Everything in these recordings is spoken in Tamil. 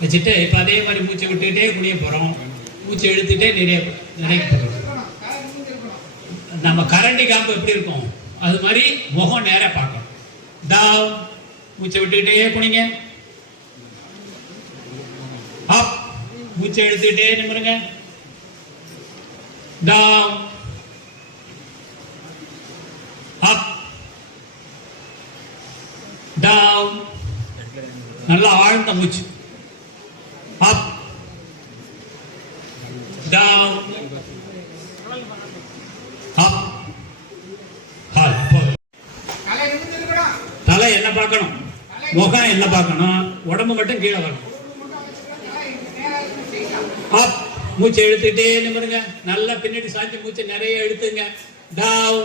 வச்சுட்டு இப்போ அதே மாதிரி மூச்சை விட்டுக்கிட்டே குனிய போகிறோம். மூச்சை இழுத்துட்டே நிறைய போகிறோம். நம்ம கரண்டி காம்பு எப்படி இருக்கும் அது மாதிரி முகம் நேராக பார்க்கணும். டவுன், மூச்சை விட்டுக்கிட்டே குனிங்க. அப், மூச்சை இழுத்துக்கிட்டே நிமிருங்க. டவுன், அப், டவுன். நல்லா ஆழ்ந்த மூச்சு. அப், டவுன், அப், ஹால். தலை என்ன பார்க்கணும், முகம் என்ன பார்க்கணும், உடம்பு மட்டும் கீழே வரணும். அப், மூச்சை இழுத்துட்டே நிமிருங்க. நல்லா பின்னாடி சாஞ்சி மூச்சை நிறைய இழுத்துங்க. டவுன்,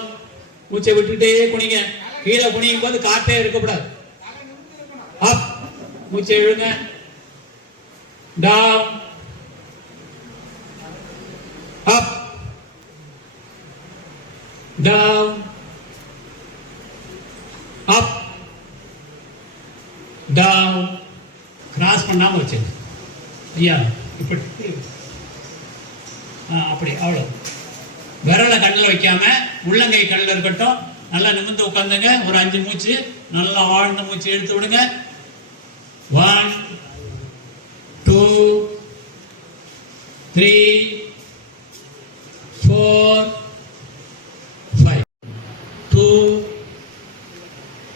மூச்சை விட்டுட்டே குனிங்க. கீழே குனியும் போது காற்றே இருக்கக்கூடாது. அப், மூச்சை இழுங்க. டவுன், அப், டவுன், அப், டவுன். கிராஸ் பண்ணாம வச்சுங்க. ஐயா இப்படி அப்படி அவ்வளோ. விரலை கண்ணில் வைக்காம உள்ளங்கை கண்ணில் இருக்கட்டும். நல்லா நிமிர்ந்து உட்காந்துங்க. ஒரு 5 மூச்சு நல்லா ஆழ்ந்த மூச்சு எடுத்து விடுங்க. 1 2 3 4 5 2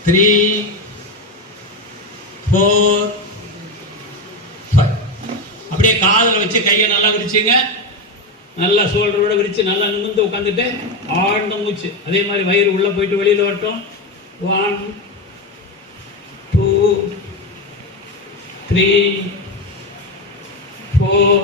3 4 5. அப்படியே காதில் வச்சு கையை நல்லா விரிச்சுங்க. நல்லா ஷோல்டரோட விரிச்சு நல்லா நிமிர்ந்து உட்காந்துட்டு ஆழ்ந்த மூச்சு. அதே மாதிரி வயிறு உள்ள போயிட்டு வெளியில வரட்டும். 1 2 3 4